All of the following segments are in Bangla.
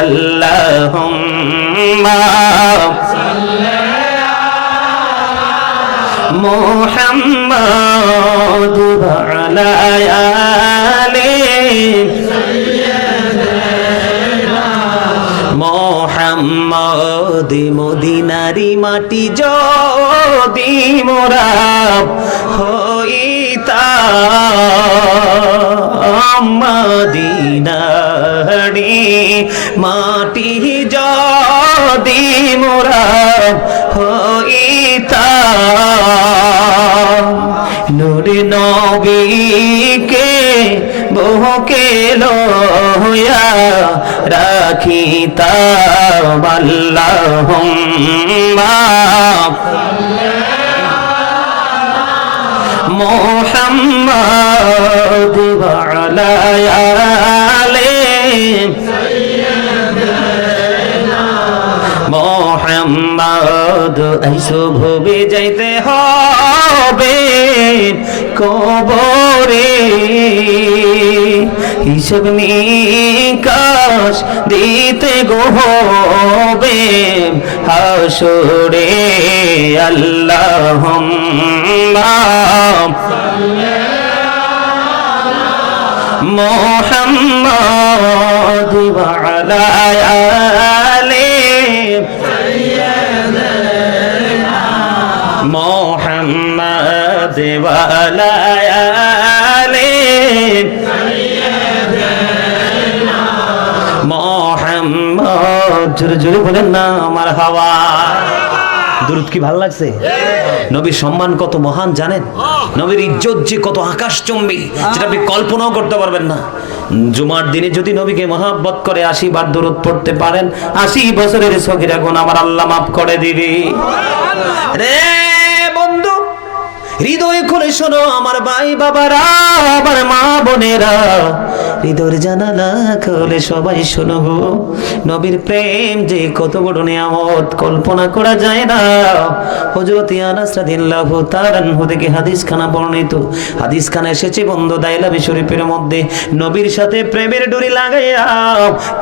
আল্লাহুম্মা মুহাম্মাদ ওয়া আলা আলি মুহাম্মাদ। মদিনারি মাটি যদি মোরা হইতাম, মদিনারি মাটি যদি মোরা হইতাম, নূরে নবীকে বুকে লইয়া রাখিতাম। আল্লাহুম্মা মুহাম্মাদ ওয়া আলা আলি মুহাম্মাদ। আইসো ভবে যাইতে হবে কবরে, হিসাব নিকাশ দিতে গো হবে হাসরে। আল্লাহুম্মা মুহাম্মাদ ওয়া আলা আলি মুহাম্মাদ ওয়া আলা আলি মুহাম্মাদ। জোরে জোরে বলেন না মারহাবা। দুরূদ কি ভালো লাগছে? নবীর সম্মান কত মহান জানেন? নবীর ইজ্জত যে কত আকাশচুম্বী, যেটা আপনি কল্পনাও করতে পারবেন না। জুমার দিনে যদি নবীকে মহাব্বত করে 80 বার দুরূদ পড়তে পারেন, 80 বছরের সগীরা গুনাহ আমার আল্লাহ মাফ করে দিবে। রে বন্ধু, হৃদয় খুলে শোনো আমার ভাই বাবারা, আমার মা বোনেরা, হৃদয়ের জানালা খুলে সবাই শোনো গো। নবীর প্রেম যে কত বড় নিয়ামত কল্পনা করা যায় না। হযরত আনাস রাদিয়াল্লাহু তাআলা আনহু থেকে হাদিস খানা বর্ণিত, হাদিস খানা এসেছে বন্ধু দাইলাবি শরীফের মধ্যে, নবীর সাথে প্রেমের ডোরি লাগাইয়া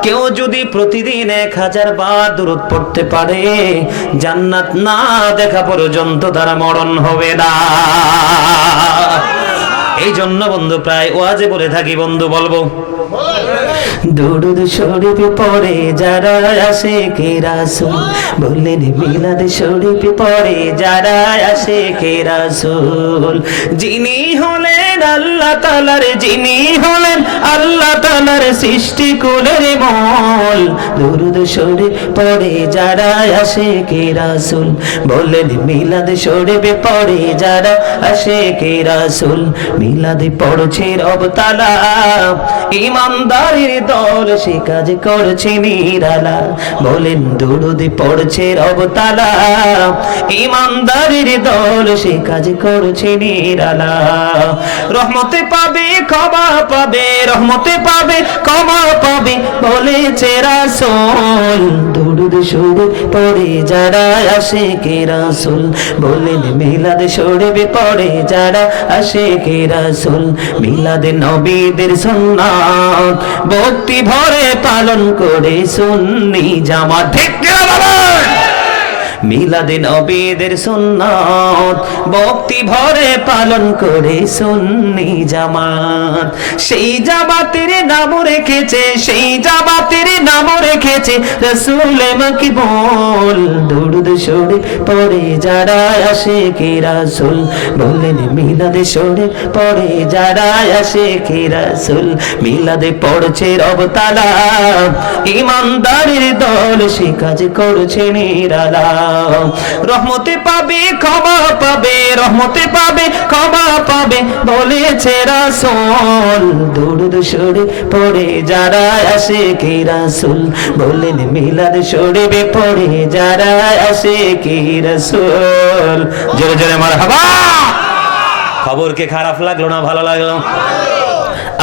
কেউ যদি প্রতিদিন 1000 বার দুরূদ পড়তে পারে, জান্নাত না দেখা পর্যন্ত তার মরণ হবে না। এই জন্য বন্ধু প্রায় ওয়াজে বলে থাকি, বন্ধু বলবো, দুরূদ শরীফ পড়ে যারা আশিকে রাসূল, বললেন মিলাদ শরীফ পড়ে যারা আশিকে রাসূল, যিনি হলেন আল্লাহ তাআলার, যিনি হলেন আল্লাহ তাআলার সৃষ্টি কুলের মূল, দুরূদ শরীফ পড়ে যারা আশিকে রাসূল, বললেন মিলাদ শরীফ পড়ে যারা আশিকে রাসূল, মিলাদ পড়ছে রব তাআলা, ইমানদারের দল সে কাজ করছে নিরালা, বলেন দুরূদ পড়ছে রব তাআলা, ইমানদারের দল সে কাজ করছে নিরালা, রহমতে পাবে ক্ষমা পাবে, রহমতে পাবে ক্ষমা পাবে বলেছে রাসূল, দুরূদ শরীফ পড়ে যারা আশিকে রাসূল, বলেন মিলাদ শরীফ পড়ে যারা আশিকে রাসূল, মিলাদ নবীদের সুন্নাত ভক্তি ভরে পালন করে সুন্নি জামাত। ঠিক না বাবা? মিলাদে নবীদের সুন্নাত ভক্তি ভরে পালন করে সুন্নি জামাত, সেই জামাতের নাম রেখেছে, সেই জামাতের নাম রেখেছে রাসূল মাকবুল, দুরূদ শরীফ পড়ে যারা আশিকে রাসূল, বললেন মিলাদে শরীফ পড়ে যারা আশিকে রাসূল, মিলাদে পড়ছে রব তাআলা, ইমানদারের দল সে কাজ করছে নিরালা, রহমতে পাবে ক্ষমা পাবে, রহমতে পাবে ক্ষমা পাবে বলেছে রাসূল, দুরূদ শরীফ পড়ে যারা আশিকে রাসূল, বললেন মিলাদ শরীফ পড়ে যারা আশিকে রাসূল। জোরে জোরে মারহাবা। খবর কে খারাপ লাগলো না ভালো লাগলো?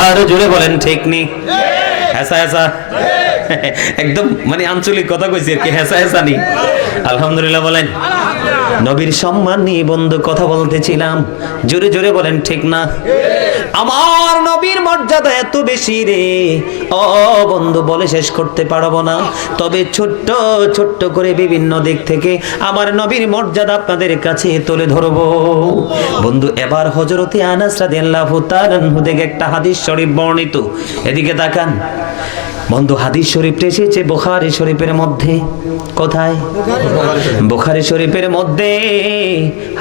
আর জোরে বলেন ঠিক নি? ऐसा ऐसा একদম মানে আঞ্চলিক কথা কইছি আর কি, হেসা হেসা নি। আলহামদুলিল্লাহ বলেন। নবীর সম্মান নিয়ে বন্ধু কথা বলতেছিলাম, জোরে জোরে বলেন ঠিক না? আমার নবীর মর্যাদা এত বেশি রে, ও বন্ধু বলে শেষ করতে পারবো না। তবে ছোট্ট ছোট্ট করে বিভিন্ন দিক থেকে আমার নবীর মর্যাদা আপনাদের কাছে তুলে ধরবো বন্ধু। এবার হযরতে আনাস রাদিয়াল্লাহু তাআলা আনহু থেকে একটা হাদিস শরীফ বর্ণিত, এদিকে তাকান বন্ধু। হাদিস শরীফটা এসেছে বুখারী শরীফের মধ্যে। কোথায়? বুখারী শরীফের মধ্যে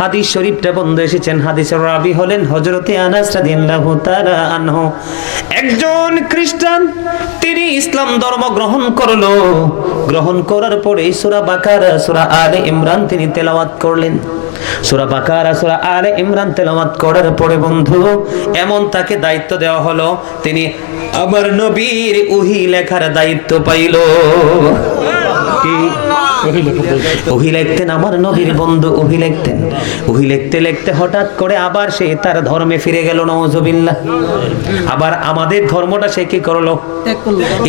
হাদিস শরীফটা বন্ধু এসেছেন। হাদিসের রাবী হলেন হযরতে আনাস রাদিয়াল্লাহু তাআলা আনহু। একজন খ্রিস্টান, তিনি ইসলাম ধর্ম গ্রহণ করলো। গ্রহণ করার পরে সূরা বাকারা, সূরা আলে ইমরান তিনি তেলাওয়াত করলেন। সূরা বাকারা, সূরা আলে ইমরান তেলাওয়াত করার পরে বন্ধু এমন তাকে দায়িত্ব দেওয়া হলো, তিনি আমার নবীর ওহী লেখার দায়িত্ব পাইল। কি ওহী লিখতেন আমার নবীর বন্ধু, ওহী লিখতেন। ওহী লিখতে লিখতে হঠাৎ করে আবার সে তার ধর্মে ফিরে গেল, নাউজুবিল্লাহ। আবার আমাদের ধর্মটা সে কি করলো?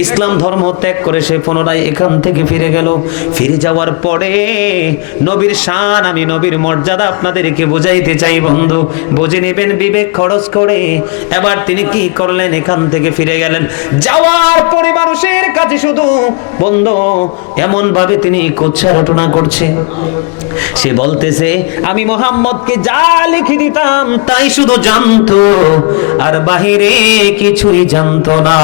ইসলাম ধর্ম ত্যাগ করে সে পুনরায় এখান থেকে ফিরে গেল। ফিরে যাওয়ার পরে নবীর শান, আমি নবীর মর্যাদা আপনাদেরকে বোঝাইতে চাই বন্ধু, বুঝে নেবেন বিবেক খরচ করে। এবার তিনি কি করলেন? এখান থেকে ফিরে গেলেন। যাওয়ার পরে মানুষের কাছে শুধু বন্ধু এমন ভাবে তিনি উচ্চারণা করছে, সে বলতেছে আমি মুহাম্মদকে যা লিখে দিতাম তাই শুধু জানতো, আর বাহিরে কিছুই জানতো না।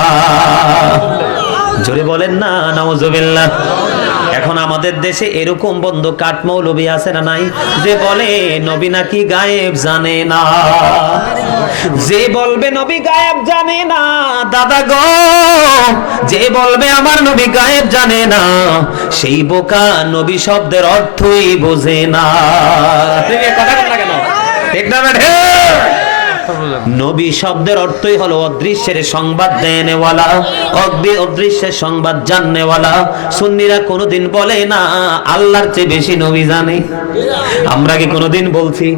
জোরে বলেন না নাউজুবিল্লাহ। এখন আমাদের দেশে এরকম বন্ধু কাঠমৌলবী আছে না নাই, যে বলে নবী নাকি গায়েব জানে না। যে বলবে নবী গায়েব জানে না, দাদা গো, যে বলবে আমার নবী গায়েব জানে না, সেই বোকা নবী শব্দের অর্থই বোঝে না। কথা বল না কেন? ঠিক না বেঠে? নবী শব্দের অর্থই হলো অদৃশ্যের সংবাদ দেনেওয়ালা, অদৃশ্যের সংবাদ জাননেওয়ালা। সুন্নিরা কোনোদিন বলে না আল্লাহর চেয়ে বেশি নবী জানে। আমরা কি কোনোদিন বলছি?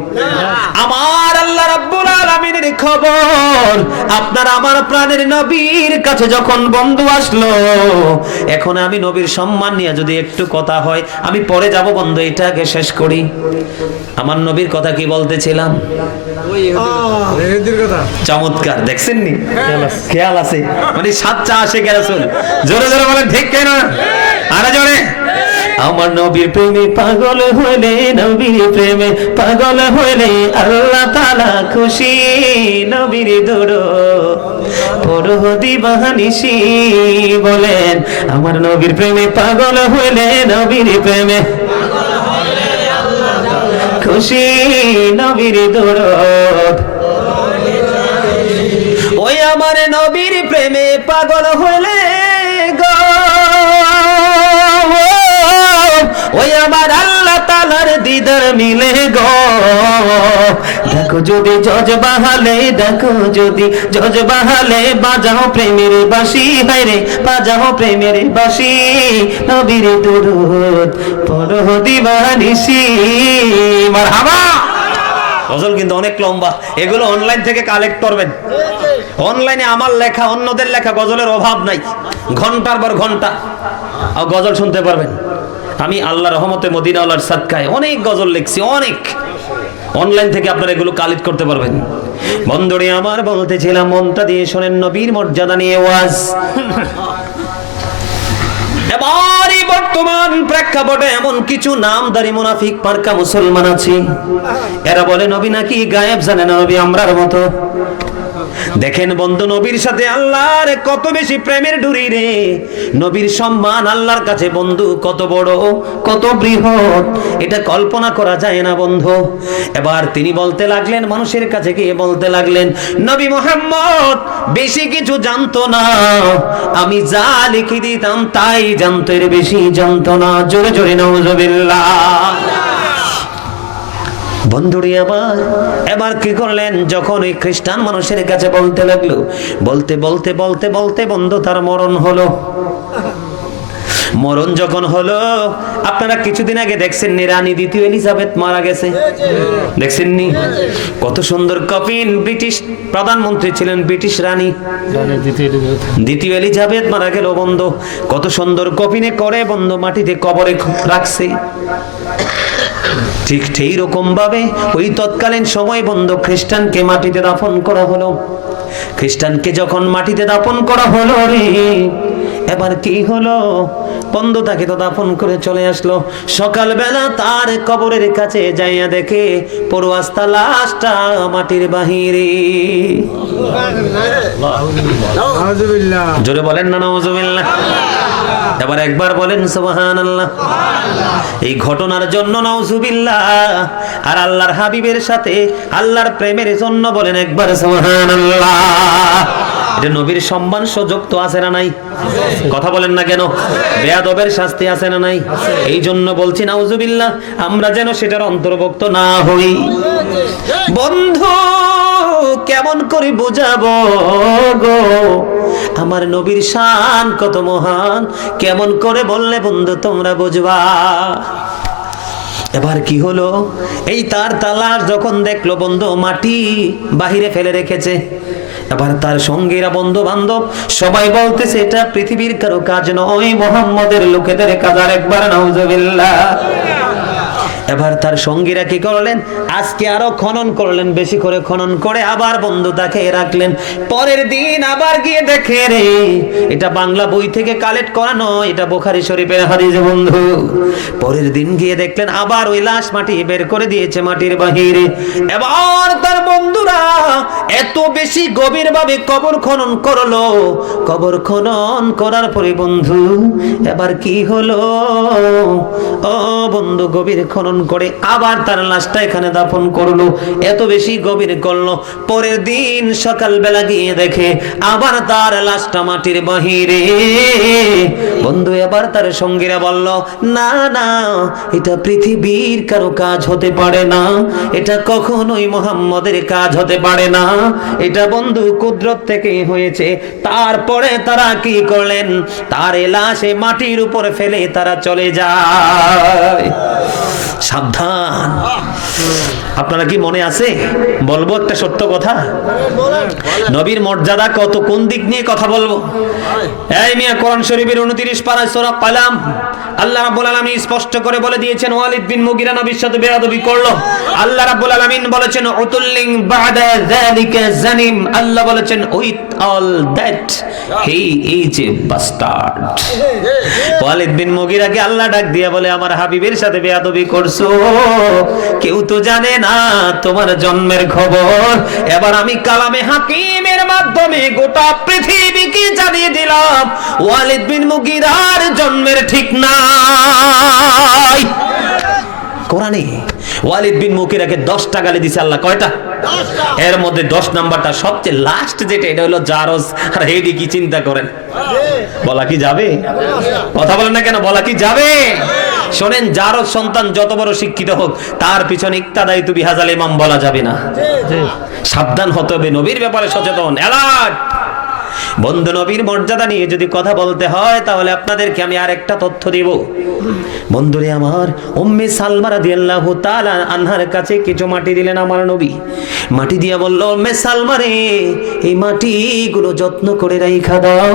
আমার আল্লাহ রাব্বুল আলামিনের খবর আপনার আমার প্রাণের নবীর কাছে যখন বন্ধু আসলো, এখন আমি নবীর সম্মান নিয়ে যদি একটু কথা হয়, আমি পরে যাব বন্ধু, এটা আগে শেষ করি। আমার নবীর কথা কি বলতেছিলাম? চমৎকার, দেখছেন নি? খেয়াল আছে মানে সাচ্চা আসে রাসূল। জোরে জোরে বলেন ঠিক কেন? আরে জোরে। আমার নবীর প্রেমে পাগল হইলে, নবীর প্রেমে পাগল হইলে আল্লাহ তাআলা খুশি। নবীর দরুদ পড়ো দিবানিশি, বলেন আমার নবীর প্রেমে পাগল হইলে, নবীর প্রেমে খুশি। নবীর দরুদ, ওই আমার নবীর প্রেমে পাগল হইলে গো, ওই আমার আল্লাহ তাআলার দিদার মিলে গো। দেখো যদি জজবাহালে, দেখো যদি জজবাহালে, বাজাও প্রেমের বাঁশি, হায়রে বাজাও প্রেমের বাঁশি। নবীর দরুদ পড়ো দিবানিশি। মারহাবা। গজল কিন্তু অনেক লম্বা, এগুলো অনলাইন থেকে কালেক্ট করবেন। অনলাইনে আমার লেখা, অন্যদের লেখা গজলের অভাব নাই, ঘন্টার পর ঘন্টা গজল শুনতে পারবেন। আমি আল্লাহ রহমতে মদিনাওয়ালার সাদকায় অনেক গজল লিখছি, অনেক। অনলাইন থেকে আপনারা এগুলো কালেক্ট করতে পারবেন। বন্ধুরে আমার বলতেছিলাম, মনটা দিয়ে শোনেন নবীর মর্যাদা নিয়ে ওয়াজ। এবারই বর্তমান প্রেক্ষাপটে এমন কিছু নামদারি মুনাফিক মার্কা মুসলমান আছে, এরা বলে নবী নাকি গায়েব জানে না, নবী আমরার মতো। দেখেন বন্ধু, নবীর সাথে আল্লাহর কত বেশি প্রেমের ডুরি রে। নবীর সম্মান আল্লাহর কাছে বন্ধু কত বড়, কত বৃহৎ, এটা কল্পনা করা যায় না বন্ধু। এবার তিনি বলতে লাগলেন, মানুষের কাছে গিয়ে বলতে লাগলেন, নবী মুহাম্মদ বেশি কিছু জানতো না, আমি যা লিখে দিতাম তাই জানতো, এর বেশি জানতো না। জোরে জোরে নাউজুবিল্লাহ। বন্ধুরি এবার কি করলেন, যখন ওই খ্রিস্টান মানুষের কাছে বলতে লাগলো, বলতে বলতে বলতে বলতে বন্ধু তার মরণ হলো। মরণ যখন হলো, আপনারা কিছুদিন আগে দেখছেন নি রানী দ্বিতীয় এলিজাবেথ মারা গেছে, দেখছেননি? কত সুন্দর কফিন, ব্রিটিশ প্রধানমন্ত্রী ছিলেন ব্রিটিশ রানী দ্বিতীয় এলিজাবেথ মারা গেল বন্ধু, কত সুন্দর কফিনে করে বন্ধু মাটিতে কবরে রাখছে। ঠিক সেই রকম ভাবে ওই তৎকালীন সময় বন্ধু খ্রিস্টানকে মাটিতে দাফন করা হলো। খ্রিস্টানকে যখন মাটিতে দাফন করা হলো রে, এবার কি হলো বন্ধু, তাকে তো দাফন করে চলে আসলো। সকালবেলা তার কবরের কাছে যাইয়া দেখে পুরো আস্তা লাশটা মাটির বাহিরে। জোরে বলেন না নাউজুবিল্লাহ। এবার একবার বলেন সুবহানাল্লাহ। এই ঘটনার জন্য নাউজুবিল্লাহ, আর আল্লাহর হাবিবের সাথে আল্লাহর প্রেমের জন্য বলেন একবার সুবহানাল্লাহ। এটা নবীর সম্মান সুযোগ তো আছে না নাই? কথা বলেন না কেন? বেয়াদবের শাস্তি আছে না নাই? এই জন্য বলছি নাউজুবিল্লাহ, আমরা যেন সেটার অন্তর্ভুক্ত না হই। বন্ধু কেমন করে বোঝাবো গো আমার নবীর শান কত মহান, কেমন করে বললে বন্ধু তোমরা বুঝবা? এবার কি হলো, এই তার তালাশ যখন দেখলো বন্ধু মাটি বাহিরে ফেলে রেখেছে, এবার তার সঙ্গীরা বন্ধু বান্ধব সবাই বলতেছে এটা পৃথিবীর কারো কাজ নয়, মুহাম্মদের লোকেদের কাজ। আর একবার নাউজুবিল্লাহ। এবার তার সঙ্গীরা কি করলেন, আজকে আরো খনন করলেন, বেশি করে খনন করে আবার বন্ধু তাকে রাখলেন। পরের দিন আবার গিয়ে দেখে রে, এটা বাংলা বই থেকে কালেক্ট করা নয়, এটা বুখারী শরীফের হাদিস বন্ধু। পরের দিন গিয়ে দেখলেন আবার ওই লাশ মাটি বের করে দিয়েছে মাটির বাহিরে। এবার তার বন্ধুরা এত বেশি গভীর ভাবে কবর খনন করলো, কবর খনন করার পরে বন্ধু এবার কি হলো, ও বন্ধু গভীর খনন করে আবার তার লাশটা এখানে দাফন করলো, এত বেশি গভীর করলো। পরের দিন সকালবেলা গিয়ে দেখে আবার তার লাশটা মাটির বাহিরে। বন্ধু এবার তার সঙ্গীরা বলল, না না, এটা পৃথিবীর কারো কাজ হতে পারে না, এটা কখনোই মুহাম্মদের কাজ হতে পারে না, এটা বন্ধু কুদরত থেকে হয়েছে। তারপরে তারা কি করলেন, তার লাশে মাটির উপর ফেলে তারা চলে যায়। সাবধান। আপনারা কি মনে আছে? বলবো একটা সত্য কথা, নবীর মর্যাদা কত, কোন দিক নিয়ে কথা বলবো। এই মিয়া, কোরআন শরীফের 29 পারা সূরা কালাম আল্লাহ রাব্বুল আলামিন স্পষ্ট করে বলে দিয়েছেন, ওয়ালিদ বিন মুগিরা নবীর সাথে বেয়াদবি করলো। আল্লাহ রাব্বুল আলামিন বলেছেন উতুল্লিং বাদা যালিকা জানিম। আল্লাহ বলেছেন with all that he is a bastard. Walid bin মুগিরাকে আল্লাহ ডাক দিয়া বলে, আমার হাবিবের সাথে বেয়াদবি করছো, কেউ তো জানে না তোমার জন্মের খবর। এবার আমি কালামে হাকিমের মাধ্যমে গোটা পৃথিবীকে জানিয়ে দিলাম ওয়ালিদ বিন মুগিরার জন্মের ঠিক নাই। কোরআনে ওয়ালিদ বিন মুগিরাকে 10টা গালি দিয়েছে আল্লাহ। কয়টা? 10টা। এর মধ্যে 10 নাম্বারটা সবচেয়ে লাস্ট যেটা, এটা হলো জারজ। আর হেডি কি চিন্তা করেন, বলা কি যাবে? কথা বলেন না কেন, বলা কি যাবে? শোনেন, জারজ সন্তান যত বড় শিক্ষিত হোক, তার পিছনে ইক্তাদাই তু বিহাজাল ইমাম বলা যাবে না। সাবধান হতে হবে, নবীর ব্যাপারে সচেতন, অ্যালার্ট। বন্ধু নবীর মর্যাদা নিয়ে যদি কথা বলতে হয়, তাহলে আপনাদেরকে আমি আরেকটা তথ্য দিব। বন্ধুরে আমার, উম্মে সালমা রাদিয়াল্লাহু তাআলা আনহার কাছে কিছু মাটি দিলেন আমার নবী। মাটি দিয়া বলল, উম্মে সালমা রে, এই মাটিগুলো যত্ন করে রাইখা দাও,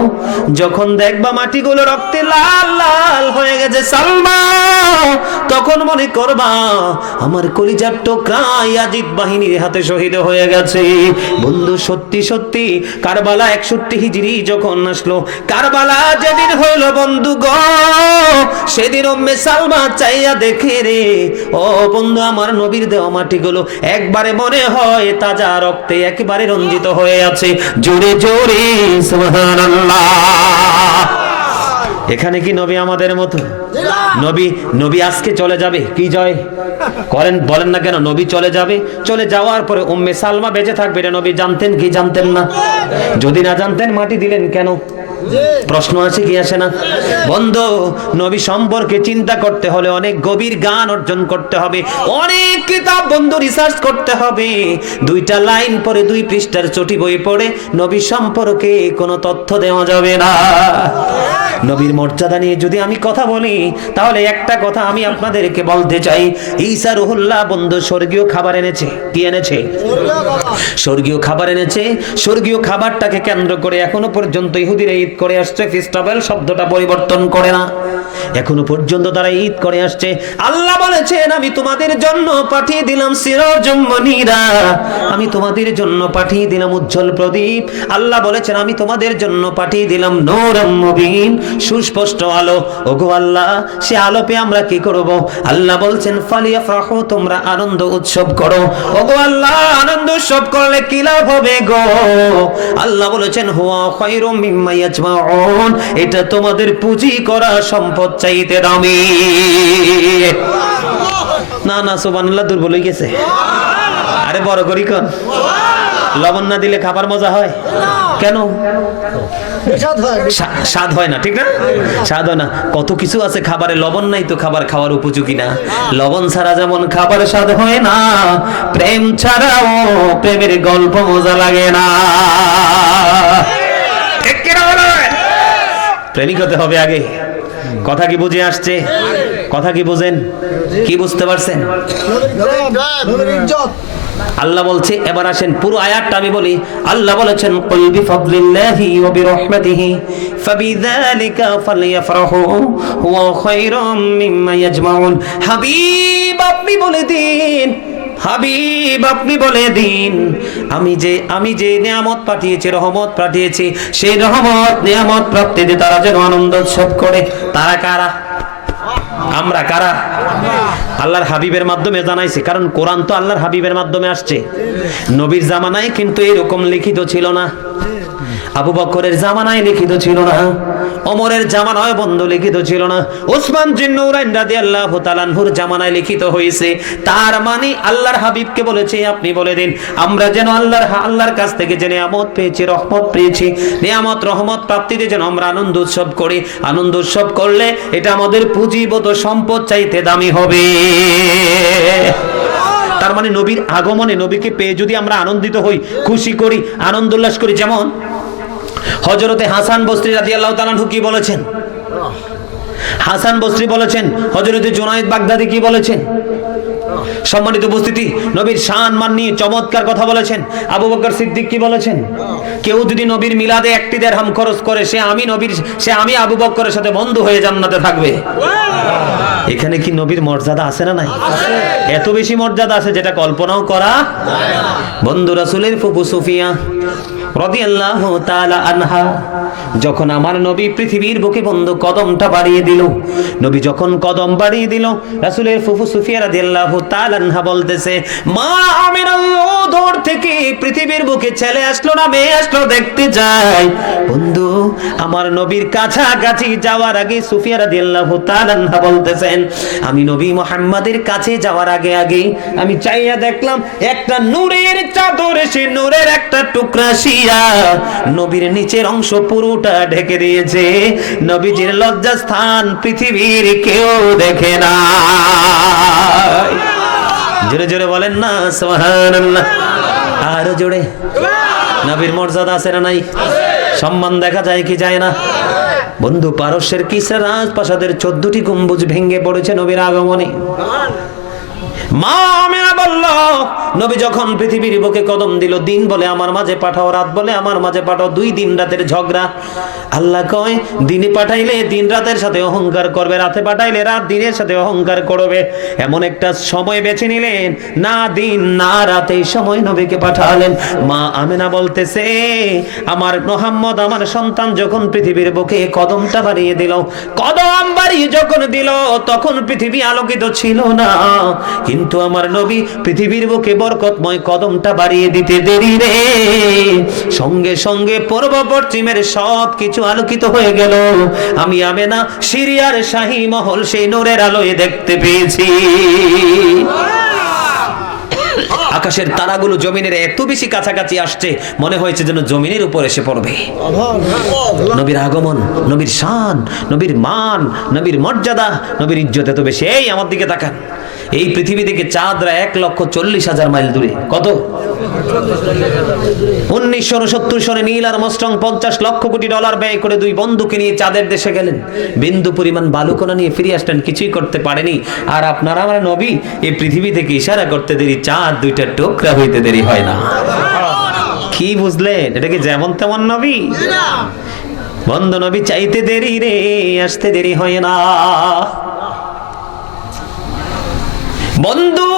যখন দেখবা মাটিগুলো রক্তে লাল লাল হয়ে গেছে সালমা, তখন মনে করবা আমার কলিজার টুকরা ইয়াজিদ বাহিনীর হাতে শহীদ হয়ে গেছে। বন্ধু সত্যি সত্যি কারবালা 61 হিজরি যখন আসলো, কারবালা যেদিন হইল বন্ধু গো, সেদিন উম্মে সালমা চাইয়া দেখে রে, ও বন্ধু আমার নবীর দেওয়া মাটিগুলো একবারে মনে হয় তাজা রক্তে একেবারে রঞ্জিত হয়ে আছে। জোরে জোরে সুবহানাল্লাহ। এখানে কি নবী আমাদের মতো? নবী আজকে চলে যাবে, কি জয় করেন বলেন না কেন? নবী চলে যাবে, চলে যাওয়ার পরে উম্মে সালমা বেঁচে থাকবে, এটা নবী জানতেন কি জানতেন না? যদি না জানতেন মাটি দিলেন কেন? প্রশ্ন আছে কি আসে না? বন্ধু নবী সম্পর্কে চিন্তা করতে হলে অনেক গভীর জ্ঞান অর্জন করতে হবে, অনেক কিতাব বন্ধু রিসার্চ করতে হবে। 2টা লাইন পরে 2 পৃষ্ঠার চটি বই পড়ে নবী সম্পর্কে কোনো তথ্য দেওয়া যাবে না। নবীর মর্যাদা নিয়ে যদি আমি কথা বলি তাহলে একটা কথা আমি আপনাদেরকে বলতে চাই, ঈসা রুহুল্লাহ বন্ধু স্বর্গীয় খাবার এনেছে। কি এনেছে? স্বর্গীয় খাবার এনেছে। স্বর্গীয় খাবারটাকে কেন্দ্র করে এখনো পর্যন্ত ইহুদিরা ঈদ করে আসছে। ফেস্টিভ্যাল শব্দটা পরিবর্তন করে না, এখনো পর্যন্ত তারা ঈদ করে আসছে। আল্লাহ বলেছেন আমি তোমাদের জন্য পাঠিয়ে দিলাম সিরাজুম মুনীরা, আমি তোমাদের জন্য পাঠিয়ে দিলাম উজ্জ্বল প্রদীপ। আল্লাহ বলেছেন আমি তোমাদের জন্য পাঠিয়ে দিলাম নূরুম মুবিন, সুস্পষ্ট আলো। ওগো আল্লাহ, সে আলো পেয়ে আমরা কি করব? আল্লাহ বলছেন ফালিয়াফরাহু, তোমরা আনন্দ উৎসব করো। ওগো আল্লাহ, আনন্দ উৎসব করলে কি লাভ হবে গো? আল্লাহ বলেছেন হুয়া খায়রুম মিম্মা ইয়াজমাউন, এটা তোমাদের পুঁজি করা সম্পদ চাইতে দামি। না না সুবহানাল্লাহ, দুর্বল হয়ে গেছে। আরে বড় করি কোন, লবণ না দিলে খাবার মজা হয় কেন? স্বাদ হয় না, ঠিক না? স্বাদ হয় না। কত কিছু আছে খাবারে, লবণ নাই তো খাবার খাওয়ার উপযোগী না। লবণ ছাড়া যেমন খাবার স্বাদ হয় না, প্রেম ছাড়াও প্রেমের গল্প মজা লাগে না। প্রেমিক হতে হবে আগে। কথা কি বুঝে আসছে? কথা কি বুঝেন? কি বুঝতে পারছেন? আল্লাহ বলছে, এবার আসেন পুরো আয়াতটা আমি বলি। আল্লাহ বলেছেন কুল বিফাদলিল্লাহি ওয়া বিরহমাতিহি ফাবিযালিকা ফালইফরাহু হুয়া খায়রুম মিম্মা ইয়াজমাউন। হাবিব আপনি বলে দিন, হাবিব আপনি বলে দিন, আমি যে নিয়ামত পাঠিয়েছি, রহমত পাঠিয়েছি, সেই রহমত নিয়ামত প্রাপ্তিতে তারা যেন আনন্দ উৎসব করে। তারা কারা? আমরা কারা? আল্লাহর হাবিবের মাধ্যমে জানাইছে, কারণ কোরআন তো আল্লাহর হাবিবের মাধ্যমে আসছে। নবীর জামানায় কিন্তু এরকম লিখিত ছিল না, আবু বকরের জামানায় লিখিত ছিল না, ওমরের জামানায় বন্ধু লিখিত ছিল না, ওসমান বিন নুরাইন রাদিয়াল্লাহু তাআলা আনহুর জামানায় লিখিত হয়েছে। তার মানে আল্লাহর হাবিবকে বলেছে আপনি বলে দিন, আমরা যেন আল্লাহর কাছ থেকে যে নিয়ামত পেয়েছি, রহমত পেয়েছি, নিয়ামত রহমত প্রাপ্তিতে যেন আমরা আনন্দ উৎসব করি। আনন্দ উৎসব করলে এটা আমাদের পুঁজিগত সম্পদ চাইতে দামি হবে। তার মানে নবীর আগমনে, নবীকে পেয়ে যদি আমরা আনন্দিত হই, খুশি করি, আনন্দ উল্লাস করি। যেমন হযরতে হাসান বসরি রাদিয়াল্লাহু তাআলা আনহু কি বলেছেন? হাসান বসরি বলেছেন, হযরতে জুনায়েদ বাগদাদি কি বলেছেন? সম্মানিত উপস্থিতি, নবীর শান মান নিয়ে চমৎকার কথা বলেছেন। আবু বকর সিদ্দিক কি বলেছেন? কেউ যদি নবীর মিলাদে 1 দিরহাম খরচ করে, সে আমি আবু বকরের সাথে বন্ধু হয়ে জান্নাতে থাকবে। এখানে কি নবীর মর্যাদা আছে না নাই? এত বেশি মর্যাদা আছে যেটা কল্পনাও করা। বন্ধু রাসূলের ফুফু সুফিয়া রাদিয়াল্লাহু তাআলা আনহা যখন আমার নবী পৃথিবীর বুকে বন্ধু কদমটা বাড়িয়ে দিল, নবী যখন কদম বাড়িয়ে দিল, রাসূলের ফুফু সুফিয়া রাদিয়াল্লাহু তাআলা আনহা বলতেছে, মা আমিনা দূর থেকে পৃথিবীর বুকে ছেলে আসলো না মেয়ে আসলো দেখতে যাই। বন্ধু আমার নবীর কাছাকাছি যাওয়ার আগে সুফিয়া রাদিয়াল্লাহু তাআলা আনহা বলতেছেন, আমি নবী মুহাম্মাদের কাছে যাওয়ার আগে আমি চাইয়া দেখলাম একটা নূরের চাদর, সে নূরের একটা টুকরা শিয়া নবীর নিচের অংশ পুরোটা ঢেকে দিয়েছে। নবীজির লজ্জাস্থান পৃথিবীর কেউ দেখে না। জোরে জোরে বলেন না সুবহানাল্লাহ। আর জোরে। নবীর মর্যাদা আছে না নাই? সম্মান দেখা যায় কি যায় না? বন্ধু পারস্যের কিসরা রাজপ্রাসাদের 14টি গম্বুজ ভেঙে পড়েছে নবীর আগমনে। মা আমিনা বলল, নবী যখন পৃথিবীর বুকে কদম দিল, দিন বলে আমার মাঝে পাঠাও, রাত বলে আমার মাঝে পাঠাও, 2 দিন রাতের ঝগড়া। আল্লাহ কয় দিনে পাঠাইলে দিন রাতের সাথে অহংকার করবে, রাতে পাঠাইলে রাত দিনের সাথে অহংকার করবে। এমন একটা সময় বেছে নিলেন, না দিন না রাতে সময় নবীকে পাঠালেন। মা আমিনা বলতেছে, আমার মুহাম্মদ আমার সন্তান যখন পৃথিবীর বুকে কদমটা বাড়িয়ে দিল, কদম বাড়িয়ে যখন দিল তখন পৃথিবী আলোকিত ছিল না, কিন্তু আমার নবী পৃথিবীর বুকে বরকতময় কদমটা বাড়িয়ে দিতে দেরি রে, সঙ্গে সঙ্গে পূর্ব পশ্চিমের সব কিছু আলোকিত হয়ে গেল। আমি আমেনা সিরিয়ার শাহী মহল সেই নূরের আলোয় দেখতে পেয়েছি। আকাশের তারাগুলো জমিনের এত বেশি কাছাকাছি আসছে, মনে হয়েছে যেন জমিনের উপর এসে পড়বে। নবীর আগমন, নবীর শান, নবীর মান, নবীর মর্যাদা, নবীর ইজ্জত এত বেশি। এই আমার দিকে তাকান, এই পৃথিবী থেকে চাঁদরা 1,40,000 মাইল দূরে। কত? 1969 সনে Neil Armstrong 50 lakh crore dollar ব্যয় করে 2 বন্ধুকে নিয়ে চাঁদের দেশে গেলেন, বিন্দু পরিমাণ বালুকণা নিয়ে ফিরে আসলেন, কিছুই করতে পারেনি। আর আপনারা আমার নবী এই পৃথিবী থেকে ইশারা করতে দেরি, চাঁদ 2টা টুকরা হইতে দেরি হয় না। কি বুঝলেন? এটা কি যেমন তেমন নবী? বন্ধু নবী চাইতে দেরি রে, আসতে দেরি হয় না। বন্ধু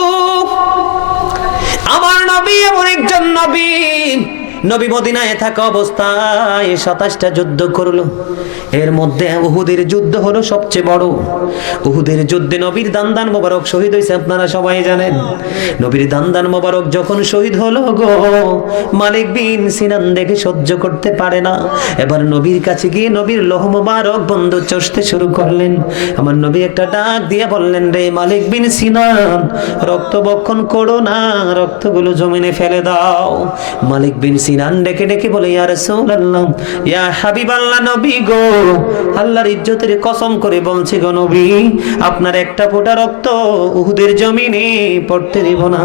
আমার নবী এমন একজন নবী, নবী মদিনায় থাকা অবস্থায় 27টা যুদ্ধ করলো। এর মধ্যে উহুদের যুদ্ধ হলো সবচেয়ে বড়। উহুদের যুদ্ধে নবীর দান্দান মোবারক শহীদ হয়েছে, আপনারা সবাই জানেন। নবীর দান্দান মোবারক যখন শহীদ হলো গো, মালিক বিন সিনান দেখে সহ্য করতে পারে না। এবার নবীর কাছে গিয়ে নবীর লোহ মোবারক বন্ধু চষতে শুরু করলেন। আমার নবী একটা ডাক দিয়ে বললেন, রে মালিক বিন সিনান, রক্ত বক্ষণ করো না, রক্তগুলো জমিনে ফেলে দাও। মালিক বিন সিনান ডেকে ডেকে বলে, ইয়া রাসূলুল্লাহ, ইয়া হাবিবাল্লাহ, নবী গো, আল্লাহর ইজ্জতের কসম করে বলছি গো নবী, আপনার একটা ফোঁটা রক্ত উহুদের জমিনে পড়তে দেব না।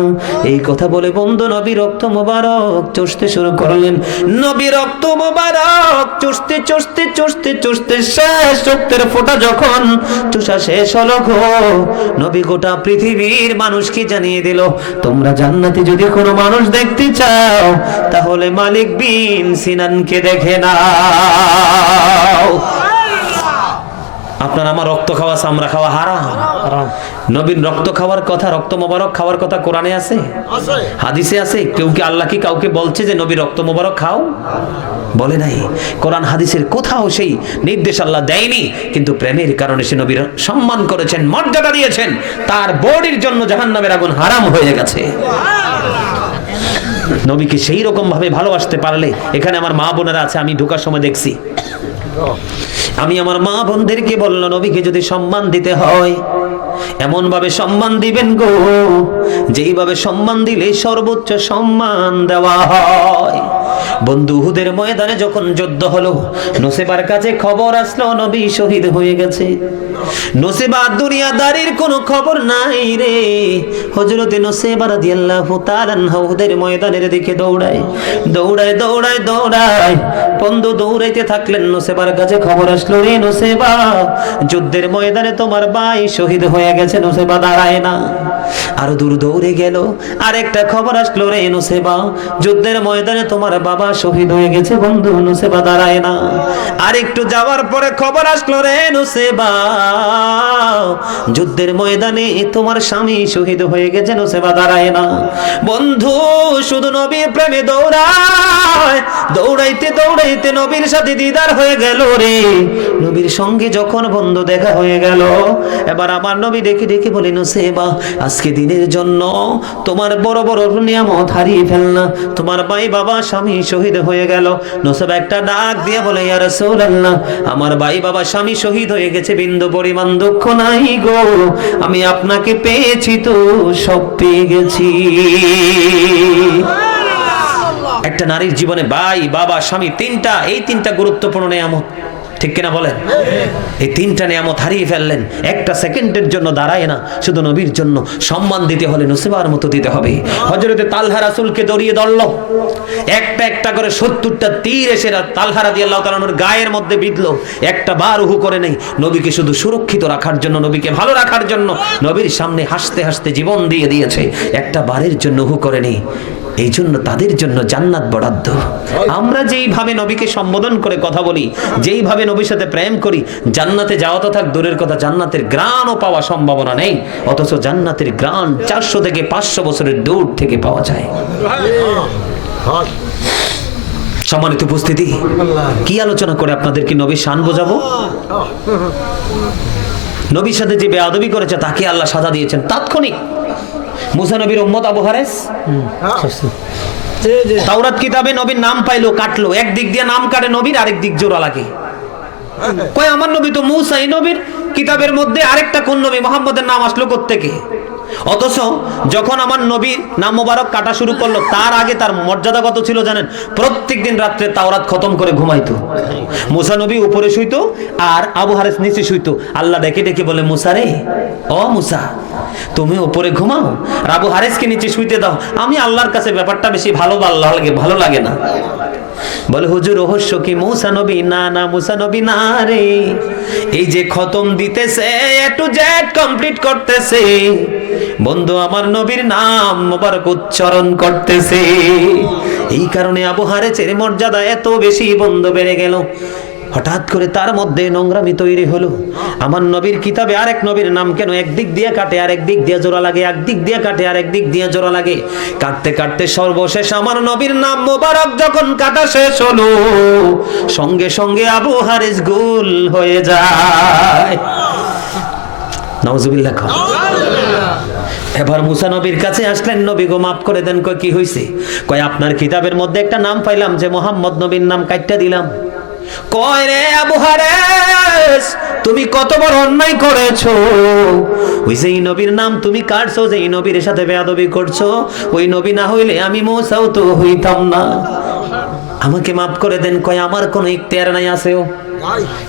এই কথা বলে বন্ধু নবী রক্ত মোবারক চষতে শুরু করলেন। নবী রক্ত মোবারক চষতে চষতে চষতে চষতে শেষ রক্তের ফোঁটা যখন চুষা শেষ হলো গো, নবী গোটা পৃথিবীর মানুষকে জানিয়ে দিল, তোমরা জান্নাতে যদি কোনো মানুষ দেখতে চাও তাহলে মালিক বিন সিনানকে দেখে নাও। আপনার আমার রক্ত খাওয়া, চামড়া খাওয়া হারাম। নবীর রক্ত খাওয়ার কথা, রক্ত মোবারক খাওয়ার কথা কোরআনে আছে, হাদিসে আছে? কেউ কি আল্লাহ কি কাউকে বলছে যে নবীর রক্ত মোবারক খাও? বলে নাই। কোরআন হাদিসের কোথাও সেই নির্দেশ আল্লাহ দেয়নি, কিন্তু প্রেমের কারণে সে নবীর সম্মান করেছেন, মর্যাদা দিয়েছেন, তার বডির জন্য জাহান্নামের আগুন হারাম হয়ে গেছে। নবীকে সেই রকম ভাবে ভালোবাসতে পারলে, এখানে আমার মা বোনেরা আছে, আমি ঢোকার সময় দেখছি, আমি আমার মা বোনদেরকে বললো, নবীকে যদি সম্মান দিতে হয় এমন ভাবে সম্মান দিবেন গো, যেইভাবে সম্মান দিলে সর্বোচ্চ সম্মান দেওয়া হয়। বন্ধু উহুদের ময়দানে যখন যুদ্ধ হলো, নসেবার কাছে খবর আসলো নবী শহীদ হয়ে গেছে। নসেবা দুনিয়াদারির কোনো খবর নাই রে। হযরতে নসেবা রাদিয়াল্লাহু তাআলা আনহা উহুদের ময়দানের দিকে দৌড়ায় দৌড়ায় দৌড়ায় দৌড়ায়, বন্ধু দৌড়াইতে থাকলেন। নসেবার কাছে খবর আসলো, রে নসেবা, যুদ্ধের ময়দানে তোমার ভাই শহীদ হয়ে গেছে। নসেবা দাঁড়ায় না, আরো দূর দৌড়ে গেল, আরেকটা খবর আসলো, রে নসেবা, যুদ্ধের ময়দানে তোমার বাবা শহীদ হয়ে গেছে। বন্ধু নসেবা দাঁড়ায় না, আরেকটু যাওয়ার পরে খবর আসলো, রে নসেবা, যুদ্ধের ময়দানে তোমার স্বামী শহীদ হয়ে গেছে। নসেবা দাঁড়ায় না। বন্ধু শুধু নবীর প্রেমে দৌড়ায়, দৌড়াইতে দৌড়াইতে নবীর সাথে দিদার হয়ে গেল রে। নবীর সঙ্গে যখন বন্ধু দেখা হয়ে গেল, এবার আমার নবী ডেকে ডেকে বলে, নসেবা, আজকে দিনের জন্য তোমার বড় বড় নিয়ামত হারিয়ে ফেলনা, তোমার ভাই বাবা স্বামী শহীদ হয়ে গেল। নসেবা একটা ডাক দিয়ে বলে, ইয়া রাসূলুল্লাহ, আমার ভাই বাবা স্বামী শহীদ হয়ে গেছে, বিন্দু পরিমাণ দুঃখ নাই গো, আমি আপনাকে পেয়েছি তো সব পেয়ে গেছি। একটা নারীর জীবনে ভাই বাবা স্বামী এই তিনটা গুরুত্বপূর্ণ নিয়ামত, ঠিক কিনা বলেন? এই তিনটা নিয়ামত হারিয়ে ফেললেন, একটা সেকেন্ডের জন্য দাঁড়ায় না। শুধু নবীর জন্য সম্মান দিতে হলে নসিবার মতো দিতে হবে। হযরতে তালহা রাসূলকে দড়িয়ে ধরল, একটা একটা করে 70টা তীর এসে তালহা রাদিয়াল্লাহু তাআলা আনহুর গায়ের মধ্যে বিঁধল, একটা বার উহু করে নেই। নবীকে শুধু সুরক্ষিত রাখার জন্য, নবীকে ভালো রাখার জন্য নবীর সামনে হাসতে হাসতে জীবন দিয়ে দিয়েছে, একটা বারের জন্য উহু করে নেই। এই জন্য তাদের জন্য জান্নাত বরাদ্দ। আমরা যেইভাবে নবীকে সম্বোধন করে কথা বলি, যেইভাবে নবীর সাথে প্রেম করি, জান্নাতে যাওয়া তো থাক দূরের কথা, জান্নাতের গ্রাণও পাওয়া সম্ভাবনা নেই। অথচ জান্নাতের গ্রাণ 400 থেকে 500 বছরের দূর থেকে পাওয়া যায়। সম্মানিত উপস্থিতি, কি আলোচনা করে আপনাদেরকে নবীর শান বোঝাবো? নবীর সাথে যে বেয়াদবি করেছে তাকে আল্লাহ সাজা দিয়েছেন তাৎক্ষণিক। মুসা নবীর উম্মত আবু হারেস তাওরাত কিতাবে নবীর নাম পাইলো, কাটলো, একদিক দিয়ে নাম কাটে নবীর, আরেক দিক জোড়া লাগে। কয় আমার নবী তো মুসা, এই নবীর কিতাবের মধ্যে আরেকটা কোন নবী মুহাম্মদের নাম আসলো কোত্থেকে? অথচ যখন আমার নবীর নাম মোবারক কাটা শুরু করলো, তার আগে তার মর্যাদা কত ছিল জানেন? প্রত্যেকদিন রাত্রে তাওরাত খতম করে ঘুমাইতো। মুসা নবী উপরে শুইতো আর আবু হারেস নিচে শুইতো। আল্লাহ ডেকে ডেকে বলে, মুসা রে, ও মুসা, তুমি উপরে ঘুমাও আর আবু হারেসকে নিচে শুইতে দাও। আমি আল্লাহর কাছে ব্যাপারটা বেশি ভালো লাগে না। বলে, হুজুর রহস্য কি? মুসা নবী না, মুসা নবী না রে, এই যে খতম দিতেছে, এ টু জেড কমপ্লিট করতেছে, বন্ধু আমার নবীর নাম মোবারক উচ্চারণ করতেছে। এই কারণে আবু হারেসের মর্যাদা এত বেশি বন্ধু বেড়ে গেল। হঠাৎ করে তার মধ্যে নোংরামি তৈরি হলো। আমার নবীর কিতাবে আরেক নবীর নাম কেন একদিক দিয়ে কাটে আর একদিক দিয়ে জোড়া লাগে, একদিক দিয়ে কাটে আর একদিক দিয়ে জোড়া লাগে। কাটতে কাটতে সর্বশেষ আমার নবীর নাম মোবারক যখন কাটা শেষ হলো, সঙ্গে সঙ্গে আবু হারেস গোল হয়ে যায়। নাউজুবিল্লাহ। এবার মুসা নবীর কাছে আসলেন, নবী গো মাফ করে দেন। কয় কি হয়েছে? কয় আপনার কিতাবের মধ্যে একটা নাম পাইলাম যে মোহাম্মদ নবীর নাম কাটটা দিলাম। কয় রে আবু হারেস, তুমি কত বড় অন্যায় করেছো। ওই যেই নবীর নাম তুমি কাটছো, যেই নবীর সাথে বেয়াদবি করছো, ওই নবী না হইলে আমি মুসাও তো হইতাম না। আমাকে মাফ করে দেন। কয় আমার কোনো ইখতিয়ার নাই। আছেও?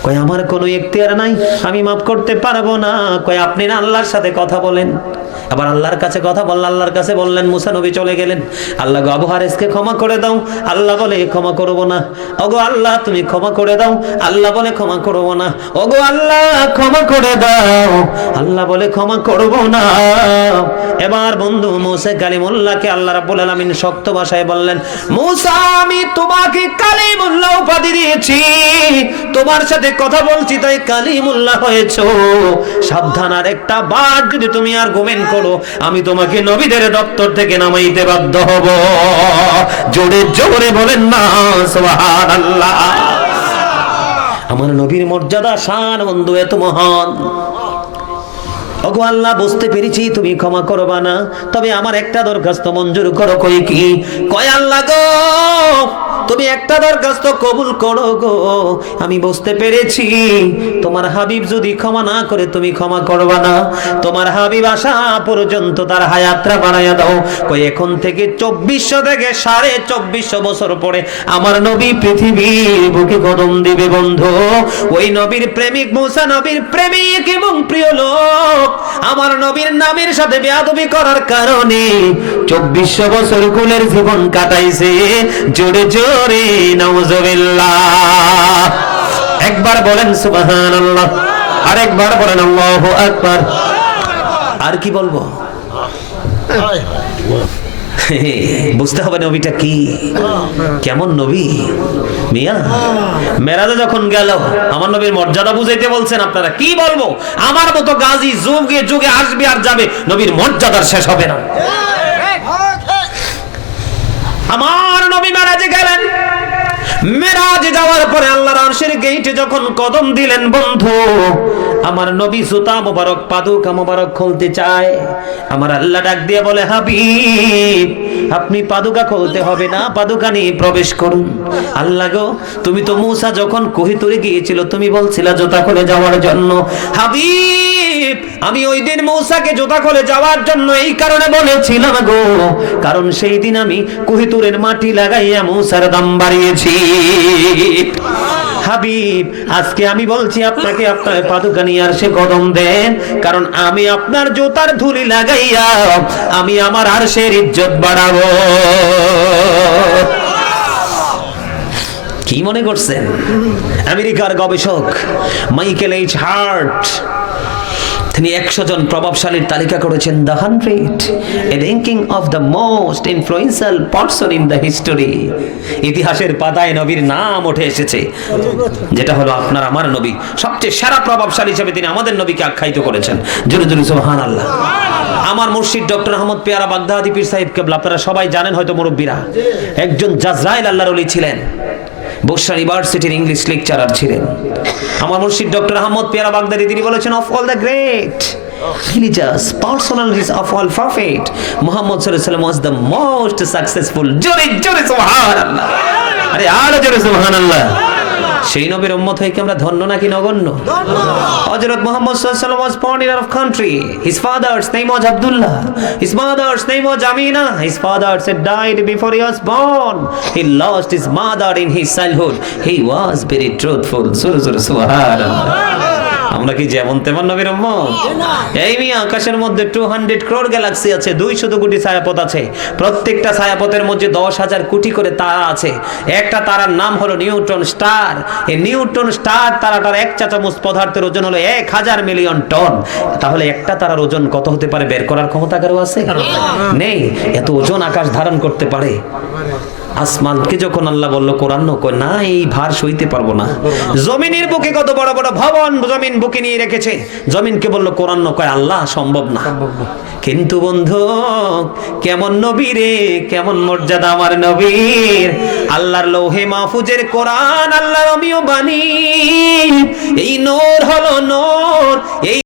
কয় আমার কোনো ইখতিয়ার নাই, আমি মাফ করতে পারবো না। কয় আপনি না আল্লাহর সাথে কথা বলেন। আবার আল্লাহর কাছে কথা বললেন, আল্লাহর কাছে বললেন। মুসা নবী চলে গেলেন। আল্লাহ গো আবু হারেসকে ক্ষমা করে দাও। আল্লাহ বলে ক্ষমা করব না। ওগো আল্লাহ তুমি ক্ষমা করে দাও। আল্লাহ বলে ক্ষমা করব না। ওগো আল্লাহ ক্ষমা করে দাও। আল্লাহ বলে ক্ষমা করব না। এবার বন্ধু মুসা কালিমুল্লাহকে আল্লাহ রাব্বুল আলামিন শক্ত ভাষায় বললেন, মুসা আমি তোমাকে কালিমুল্লাহ উপাধি দিয়েছি, তোমার সাথে কথা বলছি তাই কালিমুল্লাহ হয়েছো। সাবধান, আর একটা বার যদি তুমি আর্গুমেন্ট করো, আমি তোমাকে নবীদের দপ্তর থেকে নামাইতে বাধ্য হব। জোরে জোরে বলেন না সুবহানাল্লাহ। আমার নবীর মর্যাদা শান বন্ধু এত মহান। ওগো আল্লাহ বুঝতে পেরেছি তুমি ক্ষমা করবা না, তবে আমার একটা দরখাস্ত মঞ্জুর করো। কই কি? কয় আল্লাহ গো তুমি একটা দরখাস্ত কবুল করো গো। আমি বুঝতে পেরেছি তোমার হাবিব যদি ক্ষমা না করে তুমি ক্ষমা করবা না। তোমার হাবিব আসা পর্যন্ত তার হায়াতটা বাড়াইয়া দাও। কই এখন থেকে 2400 থেকে 2450 বছর পরে আমার নবী পৃথিবীর বুকে কদম দিবে বন্ধু। ওই নবীর প্রেমিক মুসা নবীর প্রেমিক এবং প্রিয় লোক আমার নবীর নামের সাথে বেয়াদবি করার কারণে 2400 বছর কুলের জীবন কাটাইছে। জোরে জোরে নাউজুবিল্লাহ। একবার বলেন সুবহানাল্লাহ, আরেকবার বলেন আল্লাহু আকবার। আর কি বলবো? বুঝতে হবে নবীটা কি, কেমন নবী। মিয়া মেরাজে যখন গেল আমার নবীর মর্যাদা বুঝাইতে বলছেন, আপনারা কি বলবো? আমার মতো গাজী যুগে যুগে আসবে আর যাবে, নবীর মর্যাদার শেষ হবে না। আমার নবী মেরাজে গেলেন। মেরাজে যাওয়ার পরে আল্লাহর আরশের গেটে যখন কদম দিলেন বন্ধু, আমার নবী জুতা মোবারক পাদুকা মোবারক খুলতে চায়। আমার আল্লাহ ডাক দিয়ে বলে, হাবিব আপনি পাদুকা খুলতে হবে না, পাদুকা নিয়ে প্রবেশ করুন। আল্লাহ গো তুমি তো মুসা যখন কোহিতুরে গিয়েছিল তুমি বলছিলা জুতা খুলে যাওয়ার জন্য। হাবিব আমি ওই দিন মুসাকে জুতা খুলে যাওয়ার জন্য এই কারণে বলেছিলাম গো, কারণ সেই দিন আমি কোহিতুরের মাটি লাগাইয়া মুসার দাম বাড়িয়েছি। হাবিব আজকে আমি বলছি আপনাকে আপনার পাদুকা নিয়ে আরশে কদম দেন, কারণ আমি আপনার জুতার ধুলি লাগাইয়া আমি আমার আরশের ইজ্জত বাড়াবো। কি মনে করছেন? আমেরিকার গবেষক মাইকেল এইচ হার্ট তিনি 100 জন প্রভাবশালীর তালিকা করেছেন, the 100 a ranking of the most influential person in the history। ইতিহাসের পাতায় নবীর নাম উঠে এসেছে, যেটা হলো আপনার আমার নবী। সবচেয়ে সেরা প্রভাবশালী হিসেবে তিনি আমাদের নবীকে আখ্যায়িত করেছেন। জোরে জোরে সুবহানাল্লাহ। আমার মুর্শিদ ডক্টর আহমদ পেয়ারা বাগদাদি পীর সাহেব কেবলা আপনারা সবাই জানেন হয়তো, মুরব্বীরা একজন জাজরাইল আল্লাহর ওলি ছিলেন, বসরা ইউনিভার্সিটির ইংলিশ লেকচারার ছিলেন। আমার মুর্শিদ ডক্টর আহমদ পেয়ারা বাগদাদি তিনি বলেছেন, of all the great religious personalities of all prophet Muhammad sallallahu alaihi wasallam was the most successful। জোরে জোরে সুবহানাল্লাহ। আরে আর জোরে সুবহানাল্লাহ। সেই নবীর উম্মত হয়ে কি আমরা ধন্য নাকি নগণ্য? Hazrat Muhammad sallallahu alaihi wasallam was born in our country. His father's name was Abdullah. His mother's name was Amina. His father had died before he was born. He lost his mother in his childhood. He was very truthful. Subhanallah. আমরা কি যেমন তেমন নবীর উম্মত? এই মিয়া আকাশের মধ্যে 200 crore গ্যালাক্সি আছে, 200 কোটি ছায়াপথ আছে। প্রত্যেকটা ছায়াপথের মধ্যে 10,000 কোটি করে তারা আছে। একটা তারার নাম হলো নিউটন স্টার। এই নিউটন স্টার তারাটার এক চামচ পদার্থের ওজন হলো 1000 মিলিয়ন টন। তাহলে একটা তারার ওজন কত হতে পারে বের করার ক্ষমতা কারো আছে? নেই। এত ওজন আকাশ ধারণ করতে পারে। আসমানকে যখন আল্লাহ বলল কোরআন কয় না, এই ভার সইতে পারবো না। জমিনের বুকে কত বড় বড় ভবন জমিন বুকে নিয়ে রেখেছে, জমিনকে বলল কোরআন কয় আল্লাহ সম্ভব না। কিন্তু বন্ধু কেমন নবী রে, কেমন মর্যাদা আমার নবীর। আল্লাহর লৌহে মাহফুজের কোরআন, আল্লাহর অমীয় বাণী। এই নূর হলো নূর, এই